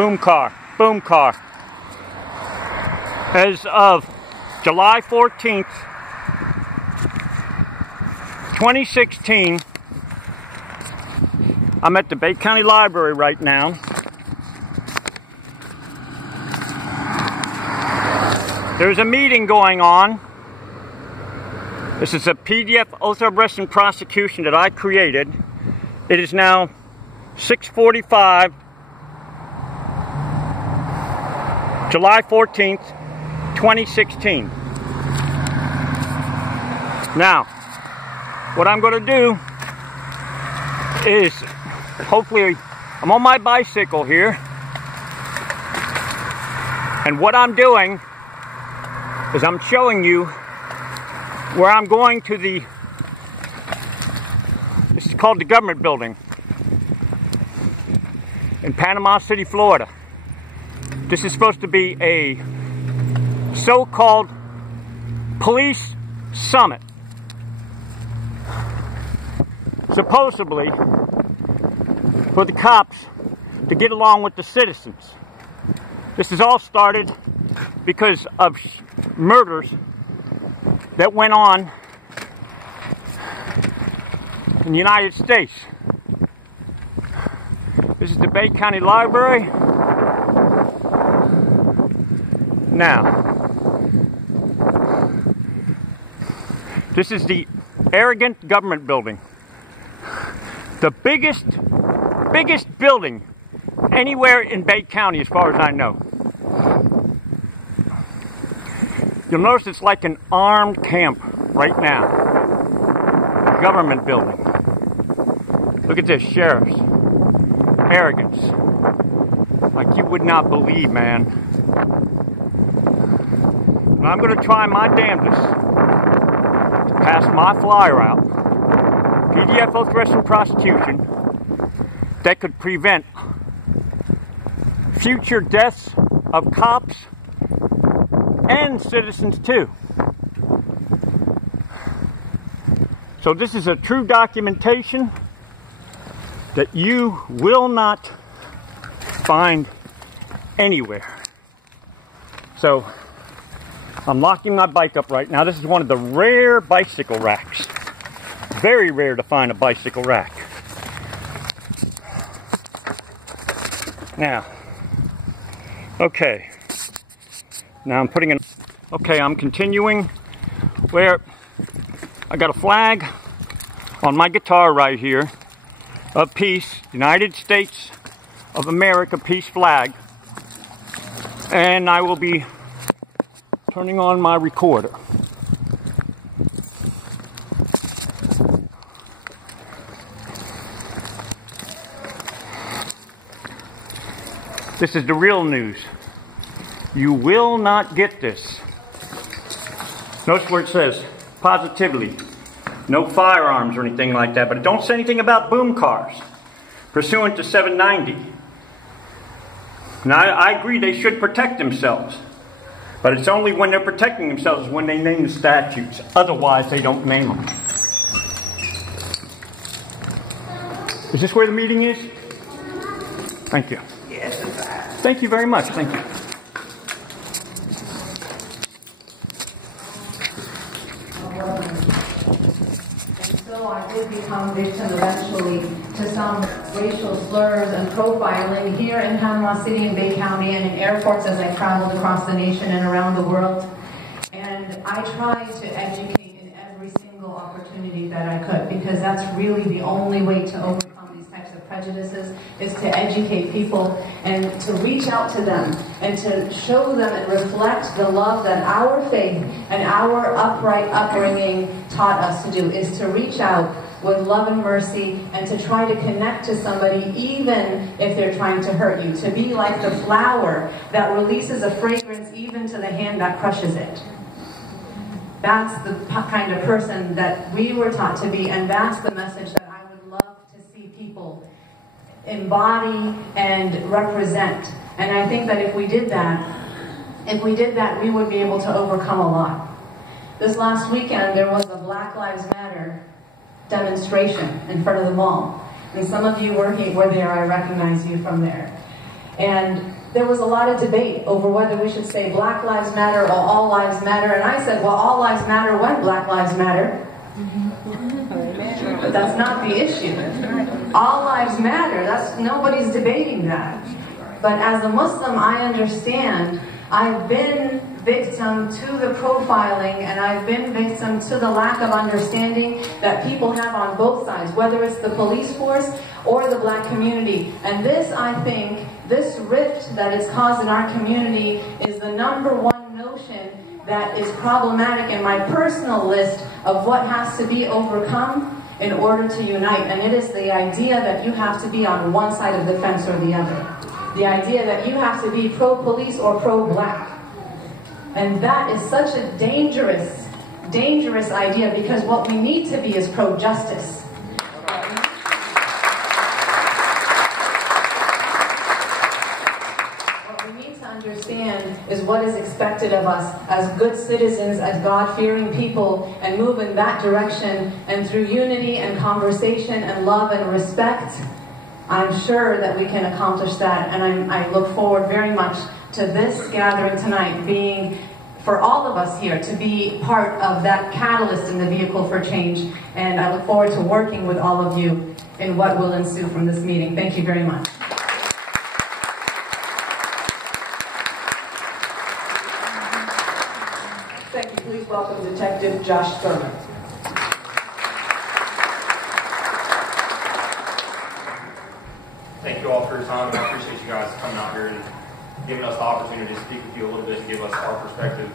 Boom car. Boom car. As of July 14th, 2016, I'm at the Bay County Library right now. There's a meeting going on. This is a PDF oath of arrest and prosecution that I created. It is now 6:45, July 14th, 2016. Now, what I'm going to do is, hopefully, I'm on my bicycle here, and what I'm doing is I'm showing you where I'm going to the, this is called the government building in Panama City, Florida. This is supposed to be a so-called police summit. Supposedly for the cops to get along with the citizens. This has all started because of murders that went on in the United States. This is the Bay County Library. Now, this is the arrogant government building. The biggest building anywhere in Bay County as far as I know. You'll notice it's like an armed camp right now. A government building. Look at this, sheriffs. Arrogance. Like you would not believe, man. But I'm going to try my damnedest to pass my flyer out. PDF oath of arrest and prosecution that could prevent future deaths of cops and citizens too. So this is a true documentation that you will not find anywhere. So I'm locking my bike up right now. This is one of the rare bicycle racks. Very rare to find a bicycle rack. Now, okay. Now I'm putting in, okay, I'm continuing where I got a flag on my guitar right here of peace, United States of America peace flag. And I will be turning on my recorder. This is the real news. You will not get this. Notice where it says, positively, no firearms or anything like that, but it don't say anything about boom cars, pursuant to 790. Now, I agree they should protect themselves, but it's only when they're protecting themselves when they name the statutes. Otherwise, they don't name them. Is this where the meeting is? Thank you. Yes, in fact. Thank you very much. Thank you. So I did become victim eventually to some racial slurs and profiling here in Panama City and Bay County and in airports as I traveled across the nation and around the world. And I tried to educate in every single opportunity that I could, because that's really the only way to overcome these types of prejudices, is to educate people and to reach out to them and to show them and reflect the love that our faith and our upright upbringing taught us to do, is to reach out with love and mercy and to try to connect to somebody even if they're trying to hurt you. To be like the flower that releases a fragrance even to the hand that crushes it. That's the kind of person that we were taught to be, and that's the message that I would love to see people embody and represent. And I think that if we did that, we would be able to overcome a lot. This last weekend, there was a Black Lives Matter demonstration in front of the mall. And some of you were there, I recognize you from there. And there was a lot of debate over whether we should say Black Lives Matter or All Lives Matter. And I said, well, all lives matter when Black Lives matter. But that's not the issue. All lives matter. Nobody's debating that. But as a Muslim, I understand. I've been victim to the profiling, and I've been victim to the lack of understanding that people have on both sides, whether it's the police force or the black community. And this, I think, this rift that is caused in our community is the #1 notion that is problematic in my personal list of what has to be overcome in order to unite. And it is the idea that you have to be on one side of the fence or the other. The idea that you have to be pro-police or pro-black. And that is such a dangerous, dangerous idea, because what we need to be is pro-justice. What we need to understand is what is expected of us as good citizens, as God-fearing people, and move in that direction. And through unity and conversation and love and respect, I'm sure that we can accomplish that. And I look forward very much to this gathering tonight being, for all of us here, to be part of that catalyst in the vehicle for change. And I look forward to working with all of you in what will ensue from this meeting. Thank you very much. Thank you. Please welcome Detective Josh Thurman. Thank you all for your time, and I appreciate you guys coming out here and giving us the opportunity to speak with you a little bit and give us our perspective.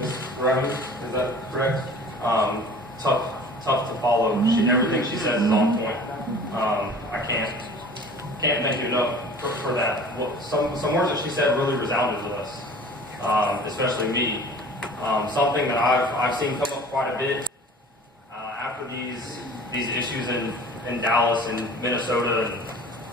Ms. Remy, is that correct? Tough to follow. Everything she says is on point. I can't thank you enough for that. Well, some words that she said really resounded with us, especially me. Something that I've seen come up quite a bit after these issues in Dallas and Minnesota and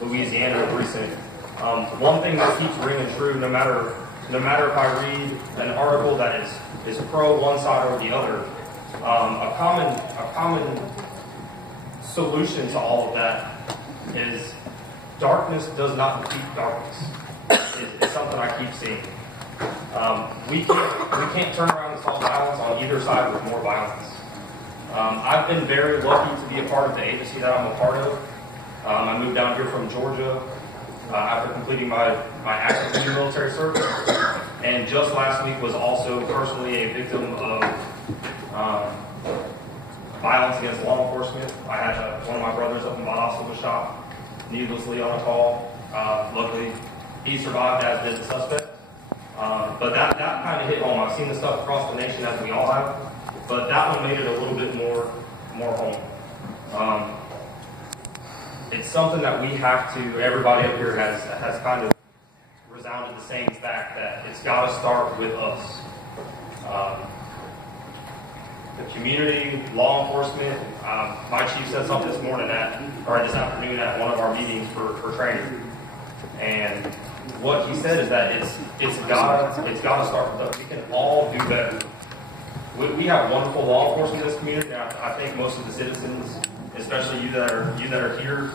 Louisiana of recent. One thing that keeps ringing true, no matter if I read an article that is pro one side or the other, a common solution to all of that is darkness does not defeat darkness. It's something I keep seeing. We can't turn around and solve violence on either side with more violence. I've been very lucky to be a part of the agency that I'm a part of. I moved down here from Georgia after completing my active duty military service, and just last week was also personally a victim of violence against law enforcement. I had one of my brothers up in Valdosta was shot needlessly on a call. Luckily, he survived, as did the suspect. But that kind of hit home. I've seen the stuff across the nation, as we all have, but that one made it a little bit more home. It's something that we have to, everybody up here has kind of resounded the same fact that it's got to start with us. The community, law enforcement. My chief said something this afternoon at one of our meetings for training, and what he said is that it's gotta start with us. We can all do better. We have wonderful law enforcement in this community, and I think most of the citizens, especially you that are here,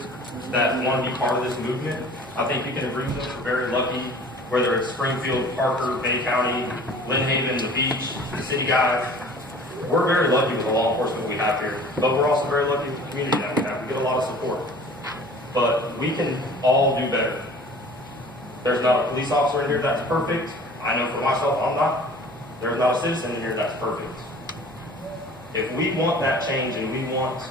that want to be part of this movement, I think you can agree with us. We're very lucky, whether it's Springfield, Parker, Bay County, Lynn Haven, the beach, the city guys. We're very lucky with the law enforcement we have here, but we're also very lucky with the community that we have. We get a lot of support, but we can all do better. There's not a police officer in here that's perfect. I know for myself, I'm not. There's not a citizen in here that's perfect. If we want that change and we want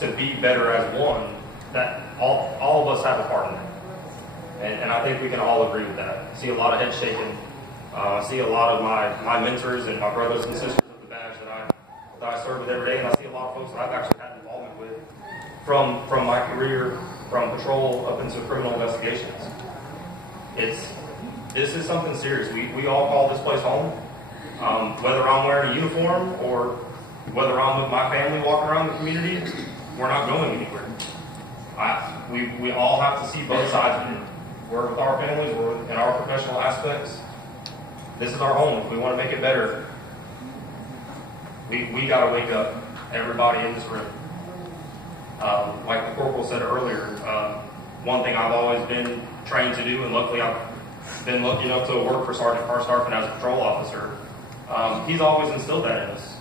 to be better as one, that all of us have a part in that. And I think we can all agree with that. I see a lot of head shaking. I see a lot of my mentors and my brothers and sisters of the badge that I serve with every day, and I see a lot of folks that I've actually had involvement with from my career, from patrol up into criminal investigations. This is something serious. We all call this place home. Whether I'm wearing a uniform or whether I'm with my family walking around the community, we're not going anywhere. We all have to see both sides of it. We're with our families, we're in our professional aspects. This is our home. If we want to make it better, we got to wake up, everybody in this room. Like the corporal said earlier, one thing I've always been trained to do, and luckily I've been lucky enough to work for Sergeant Carstarphin as a patrol officer. He's always instilled that in us.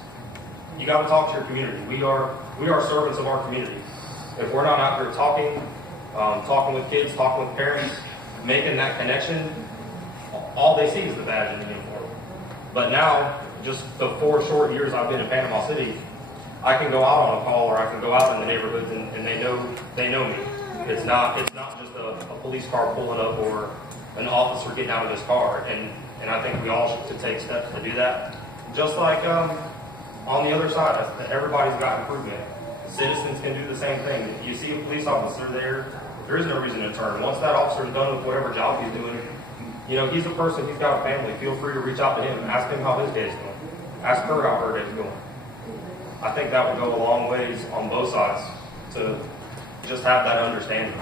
You got to talk to your community. We are servants of our community. If we're not out there talking, talking with kids, talking with parents, making that connection, all they see is the badge in the uniform. But now, just the 4 short years I've been in Panama City, I can go out on a call, or I can go out in the neighborhoods, and they know me. It's not just a police car pulling up or an officer getting out of his car. And I think we all should take steps to do that. Just like on the other side, everybody's got improvement. Citizens can do the same thing. If you see a police officer there is no reason to turn. Once that officer's done with whatever job he's doing, he's a person, he's got a family. Feel free to reach out to him, ask him how his day is going. Ask her how her day is going. I think that would go a long ways on both sides to just have that understanding.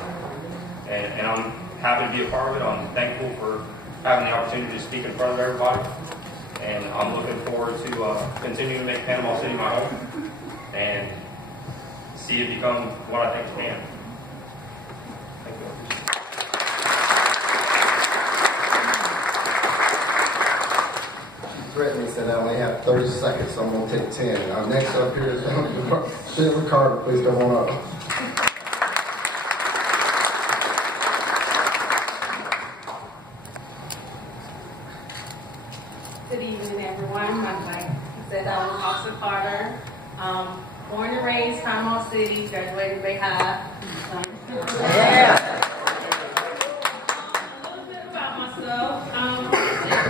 And I'm happy to be a part of it. I'm thankful for having the opportunity to speak in front of everybody. And I'm looking forward to continuing to make Panama City my home and see it become what I think it can. Thank you. Threatening said I only have 30 seconds, so I'm going to take 10. Our next up here is Sheriff Carter. Please come on up. Good evening, everyone. Like he said, I'm Officer Carter. Born and raised Panama City, graduated Bay High. Yeah. A little bit about myself.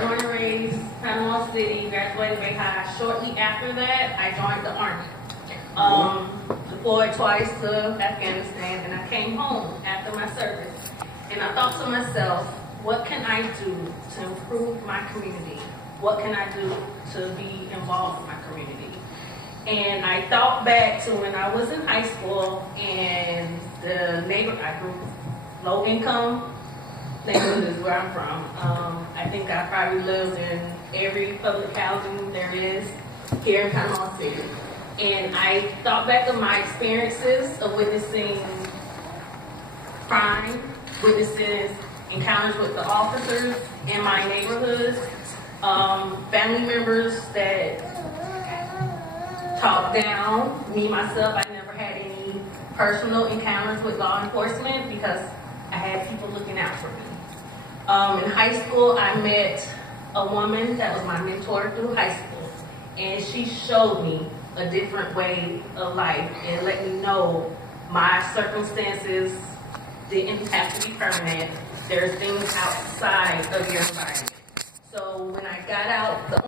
Born and raised Panama City, graduated Bay High. Shortly after that, I joined the Army. Deployed twice to Afghanistan, and I came home after my service. And I thought to myself, what can I do to improve my community? What can I do to be involved in my community? And I thought back to when I was in high school, and the neighborhood I grew low income neighborhood is where I'm from. I think I probably lived in every public housing there is here in Panama City. And I thought back of my experiences of witnessing crime, witnesses encounters with the officers in my neighborhoods, family members that talked down. Me, myself, I never had any personal encounters with law enforcement because I had people looking out for me. In high school, I met a woman that was my mentor through high school, and she showed me a different way of life and let me know my circumstances didn't have to be permanent. There's things outside of your environment. So when I got out, the